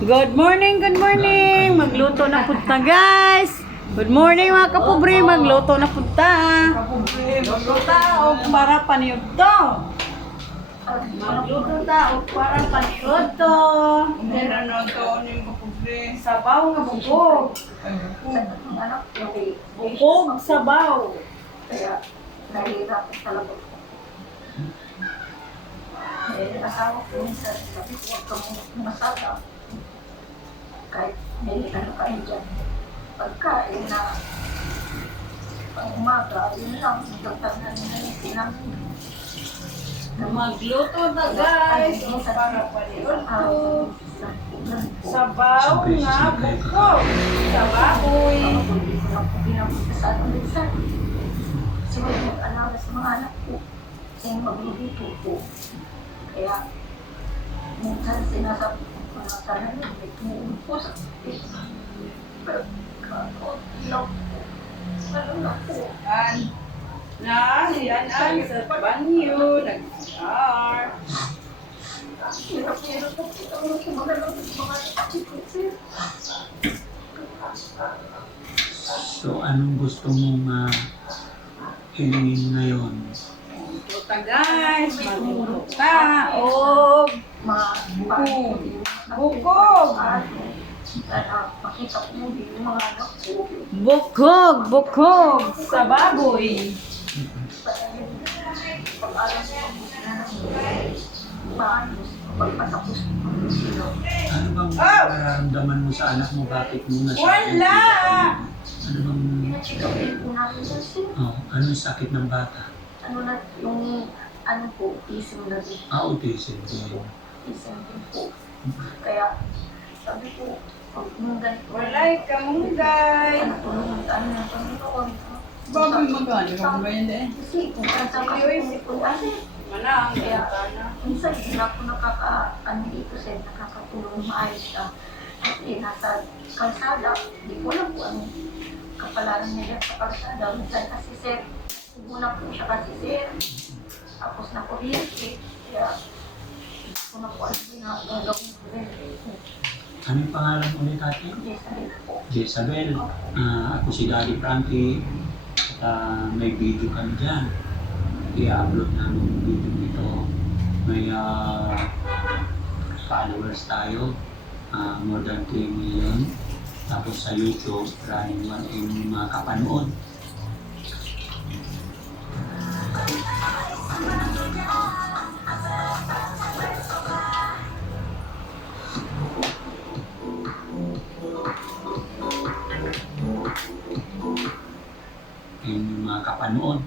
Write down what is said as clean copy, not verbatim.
Good morning, good morning. Magluto na punta, guys. Good morning mga kapobre, magluto na punta. Magluto ta og para paniud to. Magluto ta og para paniud to. Meron na ito yung kapobre. Sabaw nga bukog. Bukog sabaw. Kaya nahihirap talaga ko. Asawa ko minsan, sabi ko, huwag kang masada. Kahit may ano kayo dyan. Pagkain na pang umaga, yun lang, nagtagtagan na yung sinamin. Magluto na, guys. Og para paniud to. Sabaw nga bukog. Sababoy. Siguro mag-alaga sa mga anak ko. Kasi magluluto ko. Kaya, minsan sinasabi ko na sana yun, may tumuon po sa kapit. Pero, kakot-ilaw ko. Ano na po? Yan sa banyo, nag-CR. Hirap-hirap po. Ano ko magalang sa mga chikutsi. So, anong gusto mong hilingin ngayon? Magluto guys, magluto ta. Og bukog. Makita ko mo din yung mga anak ko. Bukog sa baboy. Pag-alam ko maayos, pagpatapos ko sila. Ano bang nararamdaman mo sa anak mo? Bakit mo na Wala! Ano bang, Pina-check-up din po namin sa sin. anong sakit ng bata? Ano na, yung ano po, isip na din. Autism din. Isip din po. Kaya, sabi ko, pag yung ganito, Walay kamunggay. ano tulungan tayo ng Panginoon. Baboy magkano ka ba yan din? Kasi kung saan sa kasi po, Manang, kaya, na. minsan hindi na ako ano dito sa nakakatulong maayos siya. Kasi nasa kalsada, hindi ko alam kung anong kapalaran niya sa kalsada. Minsan kasi sir, muna po siya kasi sir. Tapos na kuryente. Kaya, hindi ko na po alam na gagawin ko rin. Anong pangalan ulit ate? Yes, sabi po. Jezabel. Ako si Daddy Frankie. At may video kami dyan. I-upload namin yung video nito. May followers tayo. More than 3 million. Tapos sa YouTube, running 1M yung mga kapanood. Yung mga kapanood.